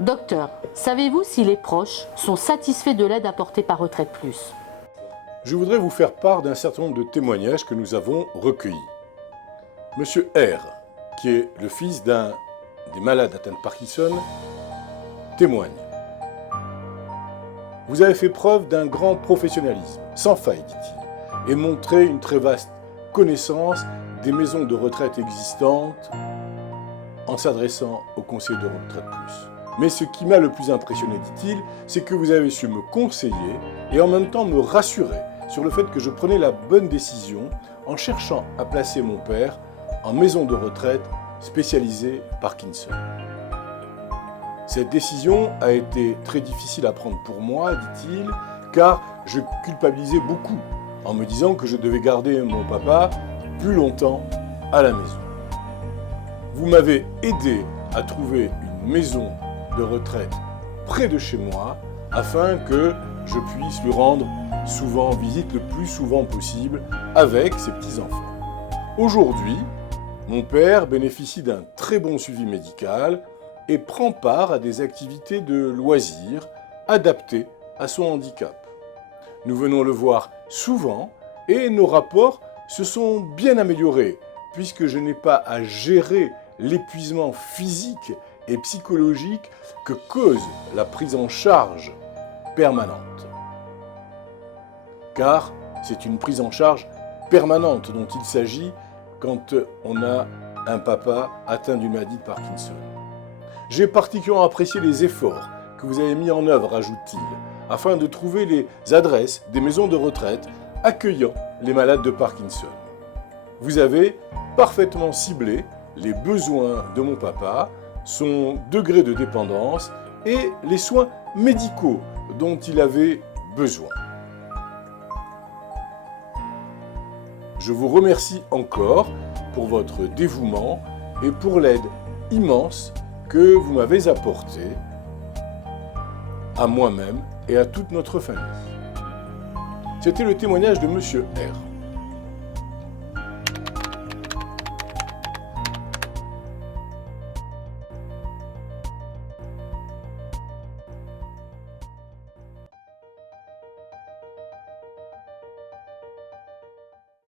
Docteur, savez-vous si les proches sont satisfaits de l'aide apportée par Retraite Plus? Je voudrais vous faire part d'un certain nombre de témoignages que nous avons recueillis. Monsieur R, qui est le fils d'un des malades atteints de Parkinson, témoigne. Vous avez fait preuve d'un grand professionnalisme, sans faille, dit-il, et montré une très vaste connaissance des maisons de retraite existantes en s'adressant au conseil de Retraite Plus. Mais ce qui m'a le plus impressionné, dit-il, c'est que vous avez su me conseiller et en même temps me rassurer sur le fait que je prenais la bonne décision en cherchant à placer mon père en maison de retraite spécialisée Parkinson. Cette décision a été très difficile à prendre pour moi, dit-il, car je culpabilisais beaucoup en me disant que je devais garder mon papa plus longtemps à la maison. Vous m'avez aidé à trouver une maison de retraite près de chez moi afin que je puisse lui rendre souvent visite le plus souvent possible avec ses petits-enfants. Aujourd'hui, mon père bénéficie d'un très bon suivi médical et prend part à des activités de loisirs adaptées à son handicap. Nous venons le voir souvent et nos rapports se sont bien améliorés puisque je n'ai pas à gérer l'épuisement physique et psychologique que cause la prise en charge permanente. Car c'est une prise en charge permanente dont il s'agit quand on a un papa atteint d'une maladie de Parkinson. J'ai particulièrement apprécié les efforts que vous avez mis en œuvre, ajoute-t-il, afin de trouver les adresses des maisons de retraite accueillant les malades de Parkinson. Vous avez parfaitement ciblé les besoins de mon papa, son degré de dépendance et les soins médicaux dont il avait besoin. Je vous remercie encore pour votre dévouement et pour l'aide immense que vous m'avez apportée à moi-même et à toute notre famille. C'était le témoignage de Monsieur R.